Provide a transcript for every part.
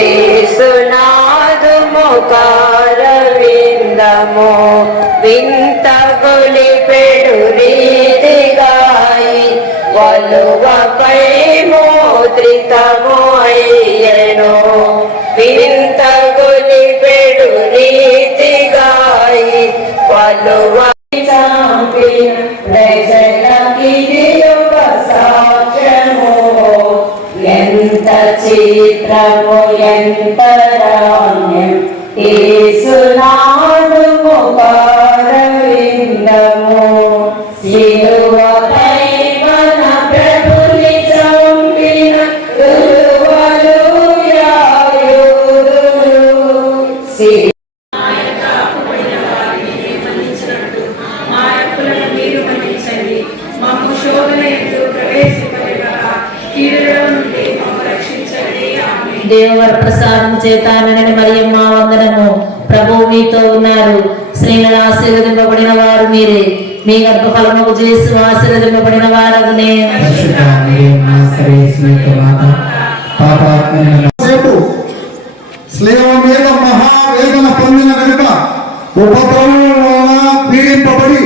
చేసునాదు ముఖార వింత వింత గొలిపెడు రీతిగాయి వలువపై మోద్రితము అయ్యెను వింత గొలిపెడు రీతిగాయి వలువ సాక్ష్యము చిత్రము ఎంత రామ్యం ఏసునాడు ముఖారవిందము శిలువపై మన ప్రభుని చంపిన గురువలు మా శోధన దేవవర ప్రసాదం చేత అనని మరియమ్మ వందనము. ప్రభు మీతో ఉన్నారు. స్త్రీలను ఆశీర్వదింపబడిన వారు మీరే. మీ గర్భఫలముకు చేసి ఆశీర్వదింపబడిన వారగునే. స్లేవ మీద మహావేదన పొందిన కనుక ఉపద్రవం వలన పీడింపబడి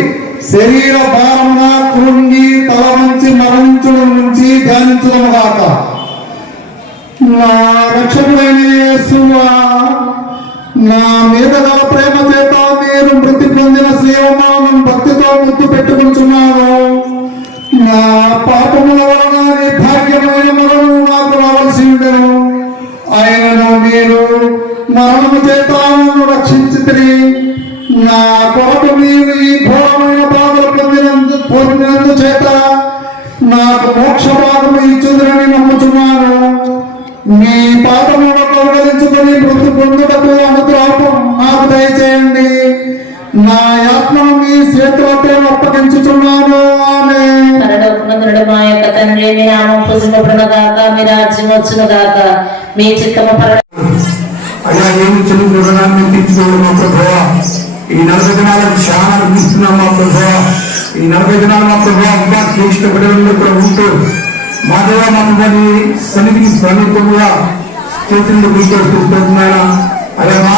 శరీర భారమున కృంగి తల వంచి మరణించడం నుంచి ధ్యానించడం కాక నా మీద గల ప్రేమ చేత మీరు మృతి పొందిన శ్రీవమానం భక్తితో ముద్దు పెట్టుకుంటున్నాను. నా పాపముల వలన నిర్భాగ్యమైన మరణం మరణము నాకు రావాల్సి ఉండను. ఆయనను మీరు మరణము చేత నన్ను నా కొరకు మీరు ఈ ఘోరమైన బాధలు పొందినందు పొందినందు చేత నాకు మోక్ష భాగము ఇచ్చుదని నమ్ముతున్నాను మీ పాపములను కౌగలించుకొని మృతి నాకు దయచేయండి. నా ఆత్మను మీ చేతులతో అప్పగించుతున్నాను ఆమె పరలోకమందుడు మా యొక్క తండ్రి మీ నామం పూజింపబడిన గాక మీ రాజ్యం వచ్చిన గాక మీ చిత్తము పరలో అయ్యా ఏమి చెల్లి వివరాన్ని తీర్చుకోవడం మా ప్రభావ. ఈ నలభై దినాలకు చాలా అనిపిస్తున్నాం మా ప్రభావ. ఈ నలభై దినాలు మా ప్రభావ ఇంకా క్లిష్ట బిడ్డలలో కూడా ఉంటూ మా దేవ మా ప్రభాని సన్నిధికి సమీపంగా చేతులు మీతో చూస్తున్నాను అయ్యా మా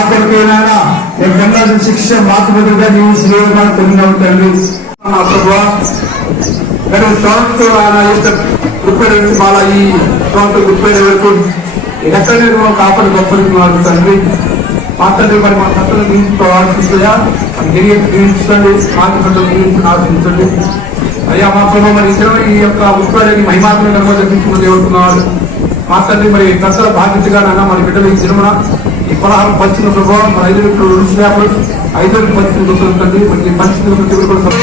నేను శిక్ష మాకు నీవు శ్రేయగా పొందినావు తండ్రి. మా ప్రభావ కానీ సంవత్సరం ఆయన యొక్క ముప్పై రెండు మాల ఈ సంవత్సరం ముప్పై వరకు ఎక్కడ నేను కాపాడు గొప్పలు తండ్రి. మా తండ్రి మరి మా కథలు దీవించుకోవాల్సిందిగా గిరియ దీవించండి మాకు దీవించి ఆశించండి. అయ్యా మా ప్రభావ మరి ఇద్దరు ఈ యొక్క ఉత్పత్తిని మహిమాత్మ నిర్వహించుకుని దేవుతున్నాడు మా తండ్రి మరి కథల బాధ్యతగా నాన్న మన బిడ్డలు ఈ సినిమా పదహారు పశ్చిమ ఐదు రెండు రుచి లేకుండా ఐదు రెండు పశ్చిమ దొరుకుతుంది మనకి